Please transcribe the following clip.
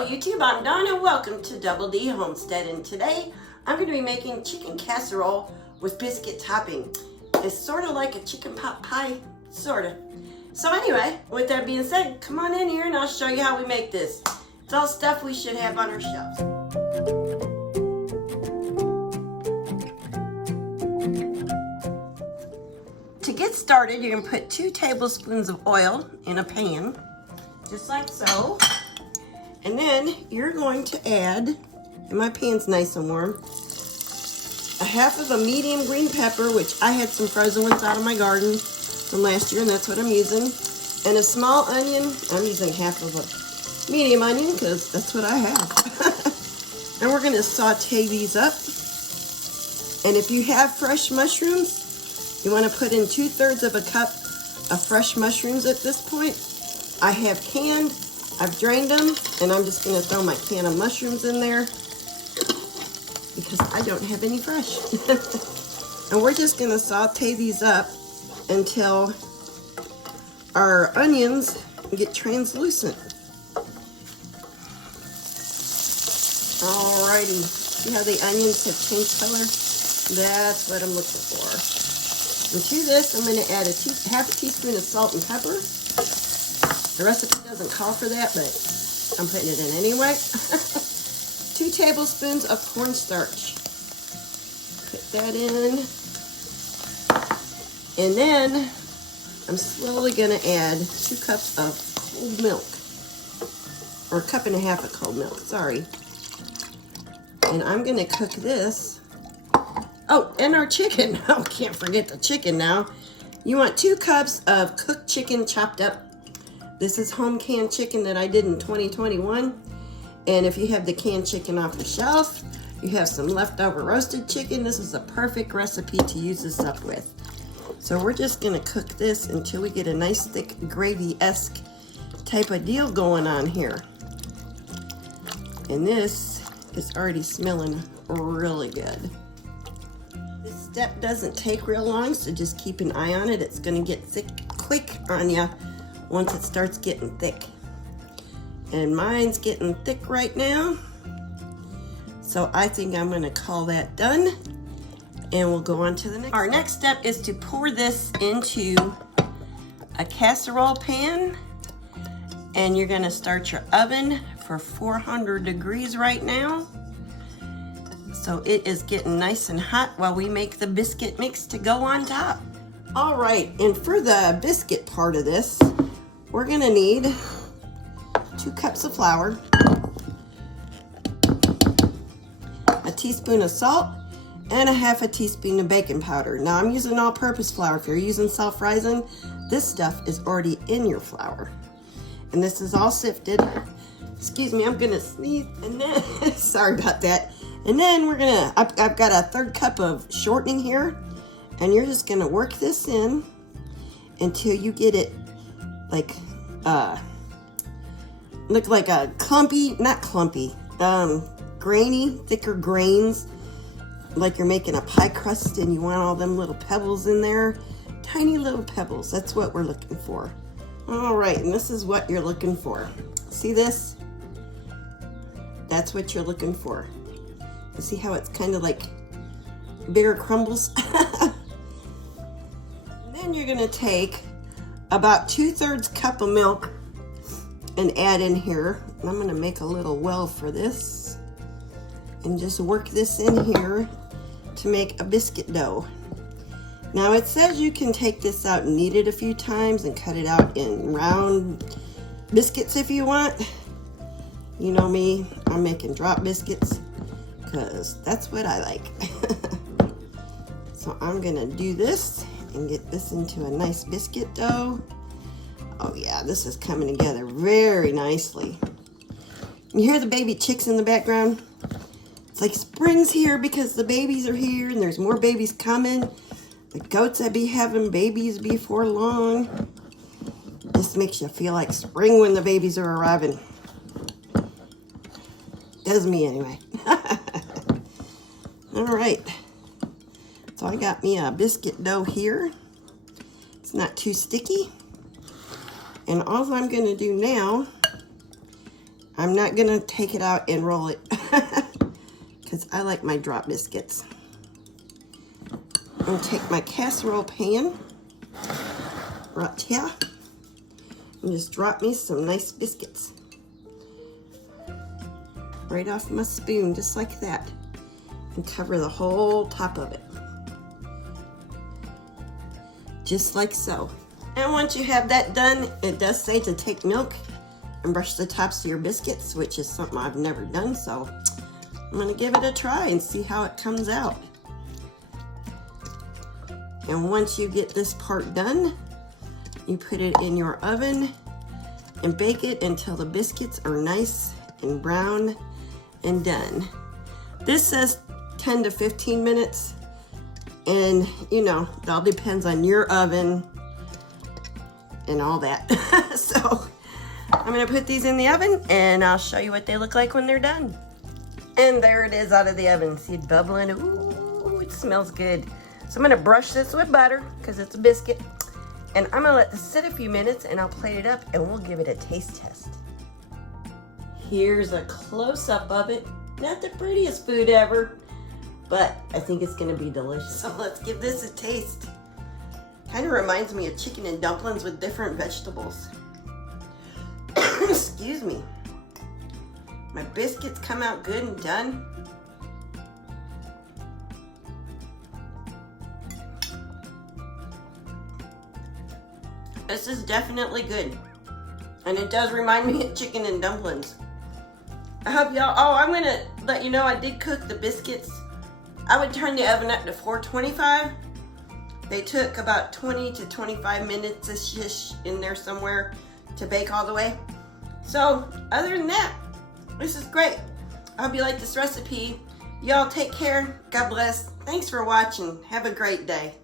Hello YouTube, I'm Dawn and welcome to Double D Homestead, and today I'm going to be making chicken casserole with biscuit topping. It's sort of like a chicken pot pie, sort of. So anyway, with that being said, come on in here and I'll show you how we make this. It's all stuff we should have on our shelves. To get started, you're going to put 2 tablespoons of oil in a pan, just like so. And then you're going to add, and my pan's nice and warm, 1/2 of a medium green pepper, which I had some frozen ones out of my garden from last year, and that's what I'm using. And a small onion. I'm using 1/2 of a medium onion because that's what I have. And we're going to saute these up. And if you have fresh mushrooms, you want to put in 2/3 of a cup of fresh mushrooms at this point. I have canned. I've drained them, and I'm just going to throw my can of mushrooms in there because I don't have any fresh. And we're just going to saute these up until our onions get translucent. Alrighty, see how the onions have changed color? That's what I'm looking for. And to this, I'm going to add 1/2 teaspoon of salt and pepper. The recipe doesn't call for that, but I'm putting it in anyway. 2 tablespoons of cornstarch. Put that in. And then I'm slowly going to add 2 cups of cold milk. Or 1.5 cups of cold milk, sorry. And I'm going to cook this. Oh, and our chicken. Oh, can't forget the chicken now. You want 2 cups of cooked chicken chopped up. This is home canned chicken that I did in 2021. And if you have the canned chicken off the shelf, you have some leftover roasted chicken, this is a perfect recipe to use this up with. So we're just gonna cook this until we get a nice thick gravy-esque type of deal going on here. And this is already smelling really good. This step doesn't take real long, so just keep an eye on it. It's gonna get thick quick on you once it starts getting thick. And mine's getting thick right now. So I think I'm gonna call that done. And we'll go on to the next. Our next step is to pour this into a casserole pan. And you're gonna start your oven for 400 degrees right now. So it is getting nice and hot while we make the biscuit mix to go on top. All right, and for the biscuit part of this, we're gonna need 2 cups of flour, a teaspoon of salt, and 1/2 teaspoon of baking powder. Now I'm using all-purpose flour. If you're using self-rising, this stuff is already in your flour. And this is all sifted. Excuse me, I'm gonna sneeze, and then, sorry about that. And then we're gonna, I've got a 1/3 cup of shortening here, and you're just gonna work this in until you get it like, look like a clumpy, not clumpy, grainy, thicker grains, like you're making a pie crust and you want all them little pebbles in there. Tiny little pebbles, that's what we're looking for. All right, and this is what you're looking for. See this? That's what you're looking for. You see how it's kind of like bigger crumbles? Then you're gonna take about 2/3 cup of milk and add in here. And I'm gonna make a little well for this and just work this in here to make a biscuit dough. Now it says you can take this out and knead it a few times and cut it out in round biscuits if you want. You know me, I'm making drop biscuits because that's what I like. So I'm gonna do this and get this into a nice biscuit dough. Oh yeah, this is coming together very nicely. You hear the baby chicks in the background? It's like spring's here because the babies are here and there's more babies coming. The goats that be having babies before long. This makes you feel like spring when the babies are arriving. Does me anyway. All right. So I got me a biscuit dough here. It's not too sticky. And all I'm going to do now, I'm not gonna take it out and roll it because I like my drop biscuits. I'm gonna take my casserole pan right here and just drop me some nice biscuits right off my spoon, just like that, and cover the whole top of it, just like so. And once you have that done, it does say to take milk and brush the tops of your biscuits, which is something I've never done, so I'm gonna give it a try and see how it comes out. And once you get this part done, you put it in your oven and bake it until the biscuits are nice and brown and done. This says 10 to 15 minutes, and you know, it all depends on your oven and all that. So I'm gonna put these in the oven and I'll show you what they look like when they're done. And there it is out of the oven. See it bubbling? Ooh, it smells good. So I'm gonna brush this with butter because it's a biscuit. And I'm gonna let this sit a few minutes and I'll plate it up and we'll give it a taste test. Here's a close-up of it. Not the prettiest food ever, but I think it's gonna be delicious. So let's give this a taste. Kind of reminds me of chicken and dumplings with different vegetables. Excuse me. My biscuits come out good and done. This is definitely good. And it does remind me of chicken and dumplings. I hope y'all, oh, I'm gonna let you know I did cook the biscuits. I would turn the oven up to 425. They took about 20 to 25 minutes-ish in there somewhere to bake all the way. So, other than that, this is great. I hope you like this recipe. Y'all take care. God bless. Thanks for watching. Have a great day.